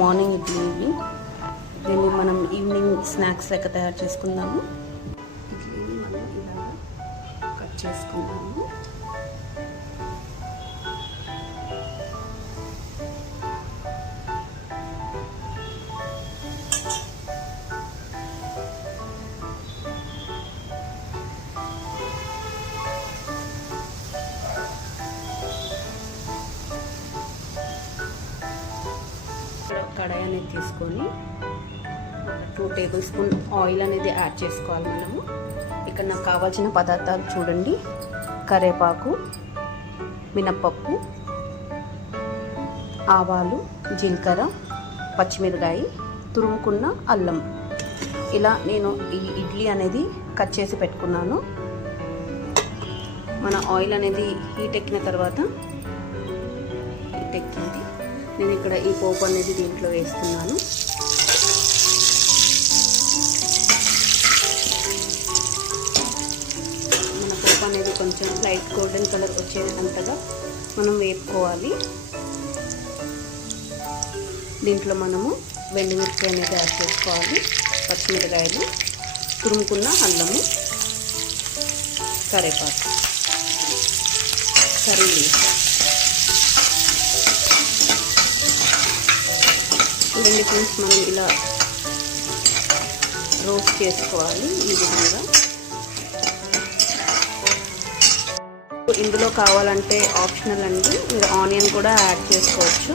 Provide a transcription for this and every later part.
Morning idli ఇవి. దీన్ని మనం ఈవినింగ్ స్నాక్స్ లెక్క తయారు చేసుకుందాము. ఇడ్లీని మనం ఇలా కట్ చేసుకుందాము. కడాయి అనేది తీసుకొని 2 టేబుల్ స్పూన్ ఆయిల్ అనేది యాడ్ చేసుకోవాలి మనము. ఇక్కడ నాకు కావాల్సిన పదార్థాలు చూడండి: కరివేపాకు, మినప్పప్పు, ఆవాలు, జీలకర్ర, పచ్చిమిరకాయ, తురుముకున్న అల్లం. ఇలా నేను ఈ ఇడ్లీ అనేది కట్ చేసి పెట్టుకున్నాను. మన ఆయిల్ అనేది హీట్ ఎక్కిన తర్వాత నేను ఇక్కడ ఈ పోపు అనేది దీంట్లో వేస్తున్నాను. మన పోపు అనేది కొంచెం లైట్ గోల్డెన్ కలర్ వచ్చేంతగా మనం వేపుకోవాలి. దీంట్లో మనము వెండిమిర్చి అనేది యాడ్ చేసుకోవాలి, పచ్చిమిరకాయలు, తురుముకున్న అల్లము, కరివేపాకు, కర్రీ లీవ్స్. చూడండి ఫ్రెండ్స్, మనం ఇలా రోస్ట్ చేసుకోవాలి ఈ విధంగా. ఇందులో కావాలంటే ఆప్షనల్ అండి, మీరు ఆనియన్ కూడా యాడ్ చేసుకోవచ్చు.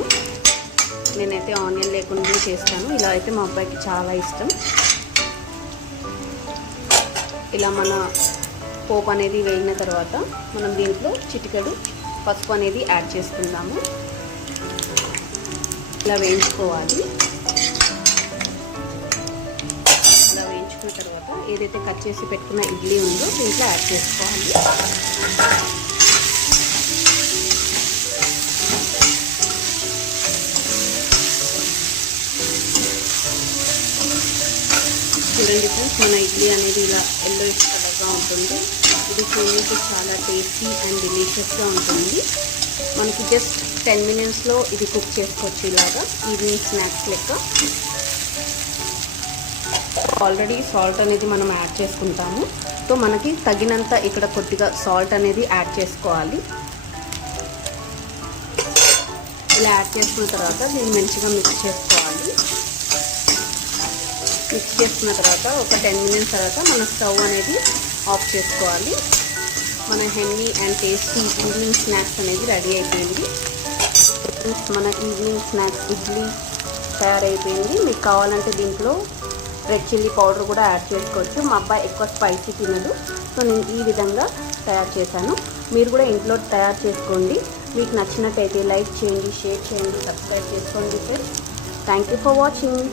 నేనైతే ఆనియన్ లేకుండా చేస్తాను. ఇలా అయితే మా అబ్బాయికి చాలా ఇష్టం. ఇలా మన పోపు అనేది వేగిన తర్వాత మనం దీంట్లో చిటికెడు పసుపు అనేది యాడ్ చేసుకుందాము. ఇలా వేయించుకోవాలి. ఇలా వేయించుకున్న తర్వాత ఏదైతే కట్ చేసి పెట్టుకున్న ఇడ్లీ ఉందో దీంట్లో యాడ్ చేసుకోవాలి. చూడండి ఫ్రెండ్స్, మన ఇడ్లీ అనేది ఇలా ఎల్లోయిష్ కలర్గా ఉంటుంది. ఇది చూడడానికి చాలా టేస్టీ అండ్ డెలిషియస్గా ఉంటుంది. మనకి జస్ట్ 10 మినిట్స్లో ఇది కుక్ చేసుకోవచ్చు. ఇలాగా ఈవినింగ్ స్నాక్స్ లెక్క. ఆల్రెడీ సాల్ట్ అనేది మనం యాడ్ చేసుకుంటాము. సో మనకి తగినంత ఇక్కడ కొద్దిగా సాల్ట్ అనేది యాడ్ చేసుకోవాలి. ఇలా యాడ్ చేసుకున్న తర్వాత దీన్ని మంచిగా మిక్స్ చేసుకోవాలి. మిక్స్ చేసుకున్న తర్వాత ఒక 10 మినిట్స్ తర్వాత మన స్టవ్ అనేది ఆఫ్ చేసుకోవాలి. మన healthy and tasty evening snacks అనేది రెడీ అయిపోయింది. మన ఈవినింగ్ స్నాక్స్ ఇడ్లీ తయారైపోయింది. మీకు కావాలంటే దీంట్లో రెడ్ చిల్లీ పౌడర్ కూడా యాడ్ చేసుకోవచ్చు. మా అబ్బాయి ఎక్కువ స్పైసీ తినదు, సో నేను ఈ విధంగా తయారు చేశాను. మీరు కూడా ఇంట్లో తయారు చేసుకోండి. మీకు నచ్చినట్టయితే లైక్ చేయండి, షేర్ చేయండి, సబ్స్క్రైబ్ చేసుకోండి friends. Thank you for watching.